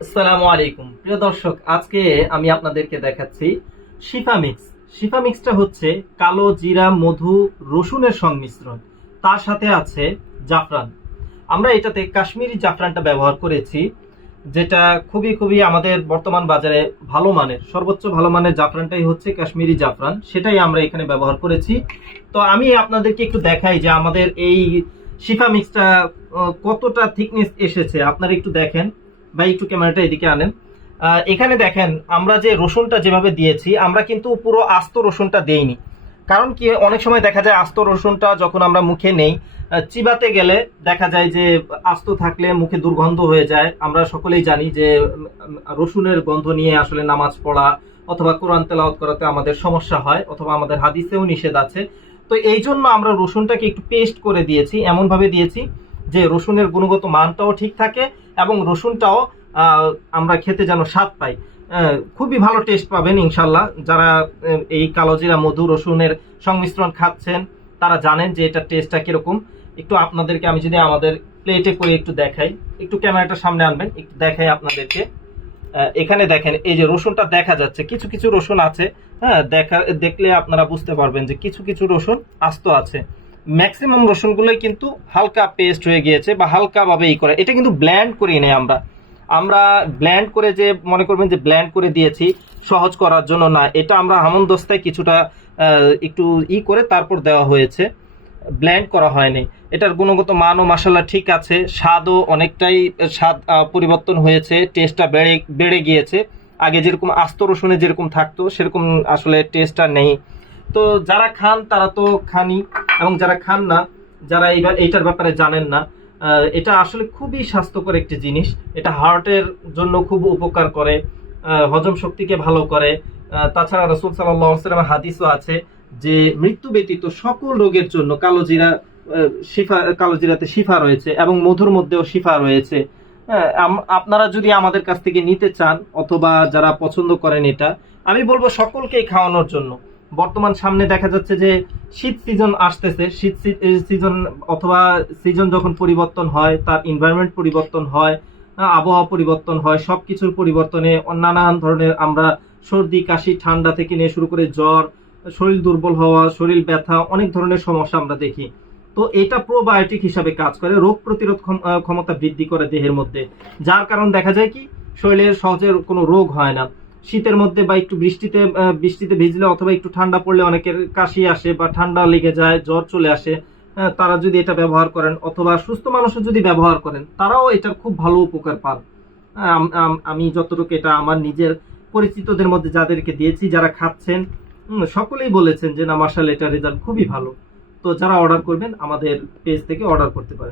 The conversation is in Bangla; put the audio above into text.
আসসালামু আলাইকুম প্রিয় দর্শক, আজকে আমি আপনাদেরকে দেখাচ্ছি শিফা মিক্স। শিফা মিক্সটা হচ্ছে কালো জিরা, মধু, রসুনের সংমিশ্রণ, তার সাথে আছে জাফরান। আমরা এটাতে কাশ্মীরি জাফরানটা ব্যবহার করেছি, যেটা খুবই খুবই আমাদের বর্তমান বাজারে ভালো মানের, সর্বোচ্চ ভালো মানের জাফরানটাই হচ্ছে কাশ্মীরি জাফরান, সেটাই আমরা এখানে ব্যবহার করেছি। তো আমি আপনাদেরকে একটু দেখাই যে আমাদের এই শিফা মিক্সটা কতটা থিকনেস এসেছে। আপনারা একটু দেখেন, ভাই একটু ক্যামেরাটা এদিকে আনেন। এখানে দেখেন আমরা যে রসুনটা যেভাবে দিয়েছি, আমরা কিন্তু পুরো আস্ত রসুনটা দেইনি। কারণ কি, অনেক সময় দেখা যায় আস্ত রসুনটা যখন আমরা মুখে নেই, চিবাতে গেলে দেখা যায় যে আস্ত থাকলে মুখে দুর্গন্ধ হয়ে যায়। আমরা সকলেই জানি যে রসুনের গন্ধ নিয়ে আসলে নামাজ পড়া অথবা কোরআন তেলাওয়াত করাতে আমাদের সমস্যা হয়, অথবা আমাদের হাদিসেও নিষেধ আছে। তো এই জন্য আমরা রসুনটাকে একটু পেস্ট করে দিয়েছি, এমনভাবে দিয়েছি যে রসুনের গুণগত মানটাও ঠিক থাকে এবং রসুনটাও আমরা খেতে যেন স্বাদ পাই। খুবই ভালো টেস্ট পাবেন ইনশাল্লাহ। যারা এই কালোজিরা, মধু, রসুনের সংমিশ্রণ খাচ্ছেন তারা জানেন যে এটা টেস্টটা কিরকম। একটু আপনাদেরকে আমি যদি আমাদের প্লেটে করে একটু দেখাই, একটু ক্যামেরাটা সামনে আনবেন, একটু দেখাই আপনাদেরকে। এখানে দেখেন, এই যে রসুনটা দেখা যাচ্ছে, কিছু কিছু রসুন আছে, হ্যাঁ, দেখলে আপনারা বুঝতে পারবেন যে কিছু কিছু রসুন আস্ত আছে। ম্যাক্সিমাম রসুনগুলোই কিন্তু হালকা পেস্ট হয়ে গিয়েছে বা হালকা ভাবে করে। এটা কিন্তু ব্ল্যান্ড করি নাই আমরা। আমরা ব্ল্যান্ড করে, যে মনে করবেন যে ব্ল্যান্ড করে দিয়েছি সহজ করার জন্য, না, এটা আমরা হামনদস্তায় কিছুটা একটু করে তারপর দেওয়া হয়েছে, ব্ল্যান্ড করা হয়নি। এটার গুণগত মান ও মশলা ঠিক আছে, স্বাদও অনেকটাই স্বাদ পরিবর্তন হয়েছে, টেস্টটা বেড়ে গিয়েছে। আগে যেরকম আস্ত রসুনে যেরকম থাকতো সেরকম আসলে টেস্টটা নেই। তো যারা খান তারা তো খানি, এবং যারা খান না, যারা এইটার ব্যাপারে জানেন না, এটা আসলে খুবই স্বাস্থ্যকর একটি জিনিস। এটা হার্টের জন্য খুব উপকার করে, হজম শক্তিকে ভালো করে। তাছাড়া রাসূল সাল্লাল্লাহু আলাইহি ওয়াসাল্লামের হাদিসও আছে যে মৃত্যু ব্যতীত সকল রোগের জন্য কালোজিরা, কালোজিরাতে শিফা রয়েছে এবং মধুর মধ্যেও শিফা রয়েছে। আপনারা যদি আমাদের কাছ থেকে নিতে চান অথবা যারা পছন্দ করেন, এটা আমি বলবো সকলকেই খাওয়ানোর জন্য। বর্তমান সামনে দেখা যাচ্ছে যে শীত সিজন আসতেছে, শীত সিজন অথবা সিজন যখন পরিবর্তন হয়, তার এনভায়রনমেন্ট পরিবর্তন হয়, আবহাওয়া পরিবর্তন হয়, সবকিছুর পরিবর্তনে নানান ধরনের আমরা সর্দি, কাশি, ঠান্ডা থেকে নিয়ে শুরু করে জ্বর, শরীর দুর্বল হওয়া, শরীর ব্যথা, অনেক ধরনের সমস্যা আমরা দেখি। তো এটা প্রোবায়োটিক হিসাবে কাজ করে, রোগ প্রতিরোধ ক্ষমতা বৃদ্ধি করে দেহের মধ্যে, যার কারণ দেখা যায় কি শরীরের সহজে কোনো রোগ হয় না। শীতের মধ্যে বা একটু বৃষ্টিতে ভিজলে অথবা একটু ঠান্ডা পড়লে অনেকের কাশি আসে বা ঠান্ডা লেগে যায়, জ্বর চলে আসে। তারা যদি এটা ব্যবহার করেন অথবা সুস্থ মানুষও যদি ব্যবহার করেন, তারাও এটার খুব ভালো উপকার পান। আমি যতটুকু এটা আমার নিজের পরিচিতদের মধ্যে যাদেরকে দিয়েছি, যারা খাচ্ছেন, সকলেই বলেছেন যে না, মাশাআল্লাহ, এটা রেজাল্ট খুবই ভালো। তো যারা অর্ডার করবেন আমাদের পেজ থেকে অর্ডার করতে পারেন।